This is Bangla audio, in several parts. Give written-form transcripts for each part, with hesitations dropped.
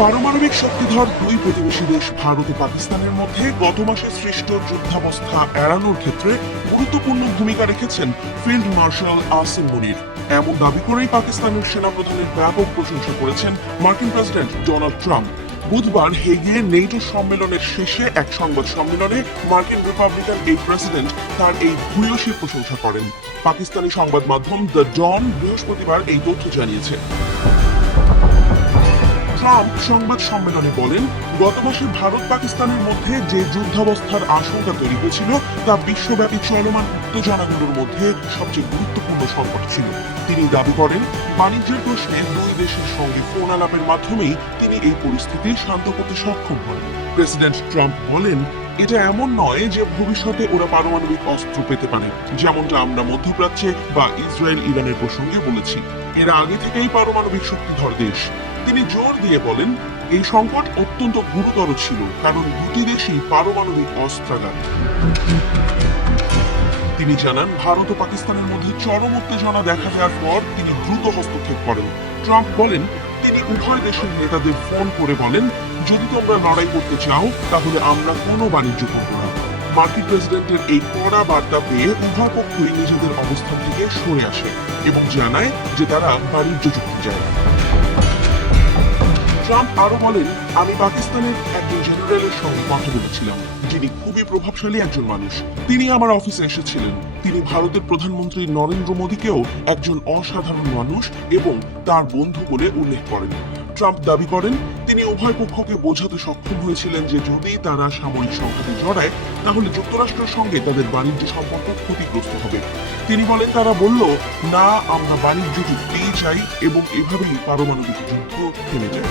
পারমাণবিক শক্তিধর দুই প্রতিবেশী দেশ ভারত ও পাকিস্তানের মধ্যে গত মাসে সৃষ্ট যুদ্ধাবস্থা এড়ানোর ক্ষেত্রে গুরুত্বপূর্ণ ভূমিকা রেখেছেন ফিল্ড মার্শাল আসিম মুনির। এমন দাবি করেই পাকিস্তানের সেনাপ্রধানের ব্যাপক প্রশংসা করেছেন মার্কিন প্রেসিডেন্ট ডোনাল্ড ট্রাম্প। বুধবার হেগে নেটো সম্মেলনের শেষে এক সংবাদ সম্মেলনে মার্কিন রিপাবলিকান এই প্রেসিডেন্ট তার এই ভূয়সী প্রশংসা করেন। পাকিস্তানি সংবাদ মাধ্যম দ্য ডন বৃহস্পতিবার এই তথ্য জানিয়েছে। ট্রাম্প সংবাদ সম্মেলনে বলেন, গত মাসে ভারত পাকিস্তানের মধ্যে যে যুদ্ধাবস্থার আশঙ্কা তৈরি হয়েছিল তা বিশ্বব্যাপী চলমান উত্তেজনাগুলোর মধ্যে সবচেয়ে গুরুত্বপূর্ণ সংকট ছিল। তিনি দাবি করেন, বাণিজ্যের প্রশ্নে দুই দেশের সঙ্গে ফোন আলাপের মাধ্যমেই তিনি এই পরিস্থিতি শান্ত করতে সক্ষম হন। প্রেসিডেন্ট ট্রাম্প বলেন, এটা এমন নয় যে ভবিষ্যতে ওরা পারমাণবিক অস্ত্র পেতে পারে, যেমনটা আমরা মধ্যপ্রাচ্যে বা ইসরায়েল ইরানের প্রসঙ্গে বলেছি। এরা আগে থেকেই পারমাণবিক শক্তিধর দেশ। তিনি জোর দিয়ে বলেন, এই সংকট অত্যন্ত গুরুতর ছিল কারণ দুটি দেশই পারমাণবিক অস্ত্রাগার। তিনি জানান, ভারত ও পাকিস্তানের মধ্যে চরম উত্তেজনা দেখা দেওয়ার পর তিনি দ্রুত হস্তক্ষেপ করেন। ট্রাম্প বলেন, তিনি উভয় দেশের নেতাদের ফোন করে বলেন, যদি তোমরা লড়াই করতে চাও তাহলে আমরা কোনো বাণিজ্য করব না। মার্কিন প্রেসিডেন্টের এই কড়া বার্তা পেয়ে উভয় পক্ষই নিজেদের অবস্থান থেকে সরে আসে এবং জানায় যে তারা বাণিজ্য চুক্তি চায়। ট্রাম্প আরো বলেন, আমি পাকিস্তানের একজন জেনারেলের সঙ্গে কথা বলেছিলাম, যিনি খুবই প্রভাবশালী একজন মানুষ। তিনি আমার অফিসে এসেছিলেন। তিনি ভারতের প্রধানমন্ত্রী নরেন্দ্র মোদীকেও একজন অসাধারণ মানুষ এবং তার বন্ধু বলে উল্লেখ করেন। ট্রাম্প দাবি করেন, তিনি উভয় পক্ষকে বোঝাতে সক্ষম হয়েছিলেন যে যদি তারা সামরিক সংঘাতে জড়ায় তাহলে যুক্তরাষ্ট্রের সঙ্গে তাদের বাণিজ্য সম্পর্ক ক্ষতিগ্রস্ত হবে। তিনি বলেন, তারা বলল, না, আমরা বাণিজ্য চুক্তি চাই এবং এভাবেই পারমাণবিক যুদ্ধ থেমে যায়।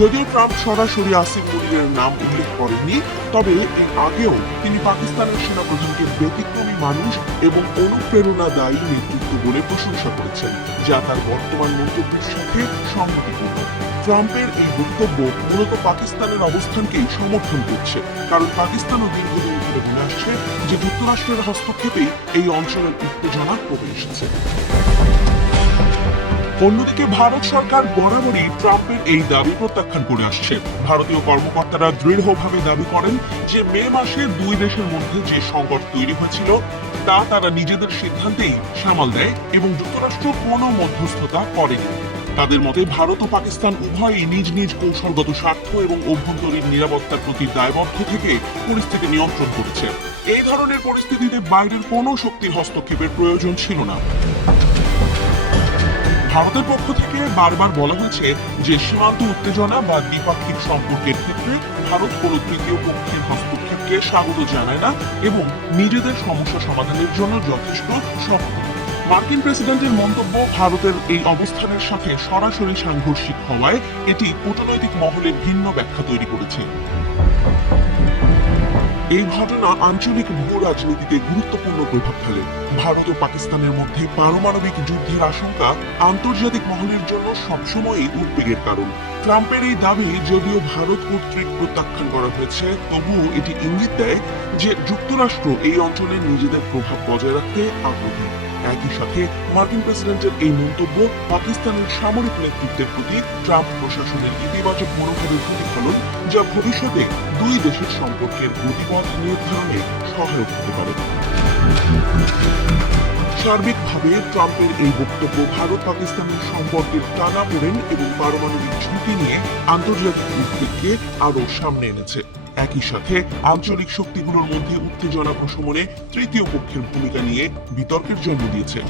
যদিও ট্রাম্প সরাসরি আসিম মুনিরের নাম উল্লেখ করেননি, তবে এর আগেও তিনি পাকিস্তানের সেনাপ্রধানকে ব্যতিক্রমী মানুষ এবং অনুপ্রেরণাদায়ী নেতৃত্ব বলে প্রশংসা করেছেন, যা তার বর্তমান মন্তব্যের সাথে সম্মতিপূর্ণ। ট্রাম্পের এই বক্তব্য মূলত পাকিস্তানের অবস্থানকেই সমর্থন করছে, কারণ পাকিস্তানও দীর্ঘদিন ধরে বলে আসছে যে যুক্তরাষ্ট্রের হস্তক্ষেপেই এই অঞ্চলের উত্তেজনা কমে এসেছে। অন্যদিকে ভারত সরকার বরাবরই ট্রাম্পের এই দাবি প্রত্যাখ্যান করে আসছে। ভারতীয় কর্মকর্তারা দৃঢ়ভাবে দাবি করেন যে মে মাসে দুই দেশের মধ্যে যে সংকট তৈরি হয়েছিল তা তারা নিজেদের সিদ্ধান্তেই সামাল দেয় এবং যুক্তরাষ্ট্র কোনো মধ্যস্থতা করেনি। তাদের মতে ভারত ও পাকিস্তান উভয়ই নিজ নিজ কৌশলগত স্বার্থ এবং অভ্যন্তরীণ নিরাপত্তার প্রতি দায়বদ্ধ থেকে পরিস্থিতি নিয়ন্ত্রণ করেছে। এই ধরনের পরিস্থিতিতে বাইরের কোনো শক্তির হস্তক্ষেপের প্রয়োজন ছিল না। ভারতের পক্ষ থেকে বারবার বলা হয়েছে যে সীমান্ত উত্তেজনা বা দ্বিপাক্ষিক সম্পর্কের ক্ষেত্রে ভারত কোনো তৃতীয় পক্ষের হস্তক্ষেপকে স্বাগত জানায় না এবং নিজেদের সমস্যা সমাধানের জন্য যথেষ্ট সক্ষম। মার্কিন প্রেসিডেন্টের মন্তব্য ভারতের এই অবস্থানের সাথে সরাসরি সাংঘর্ষিক হওয়ায় এটি কূটনৈতিক মহলে ভিন্ন ব্যাখ্যা তৈরি করেছে। এই ঘটনা আঞ্চলিক ভূ রাজনীতিতে গুরুত্বপূর্ণ প্রভাব ফেলে। ভারত ও পাকিস্তানের মধ্যে পারমাণবিক যুদ্ধের আশঙ্কা আন্তর্জাতিক মহলের জন্য সবসময়ই উদ্বেগের কারণ। ট্রাম্পের এই দাবি যদিও ভারত কর্তৃক প্রত্যাখ্যান করা হয়েছে, তবুও এটি ইঙ্গিত দেয় যে যুক্তরাষ্ট্র এই অঞ্চলে নিজেদের প্রভাব বজায় রাখতে আগ্রহী। একই সাথে মার্কিন প্রেসিডেন্টের এই মন্তব্য পাকিস্তানের সামরিক নেতৃত্বের প্রতি ট্রাম্প প্রশাসনের ইতিবাচক মনোভাবের প্রতিফলন, যা ভবিষ্যতে দুই দেশের সম্পর্কের গতিপথ নির্ধারণে সহায়ক হতে পারে। সার্বিকভাবে ট্রাম্পের এই বক্তব্য ভারত পাকিস্তানের সম্পর্কের টানাপোড়েন এবং পারমাণবিক ঝুঁকি নিয়ে আন্তর্জাতিক উদ্বেগকে আরো সামনে এনেছে। একই সাথে আঞ্চলিক শক্তিগুলোর মধ্যে উত্তেজনা প্রশমনে তৃতীয় পক্ষের ভূমিকা নিয়ে বিতর্কের জন্ম দিয়েছে।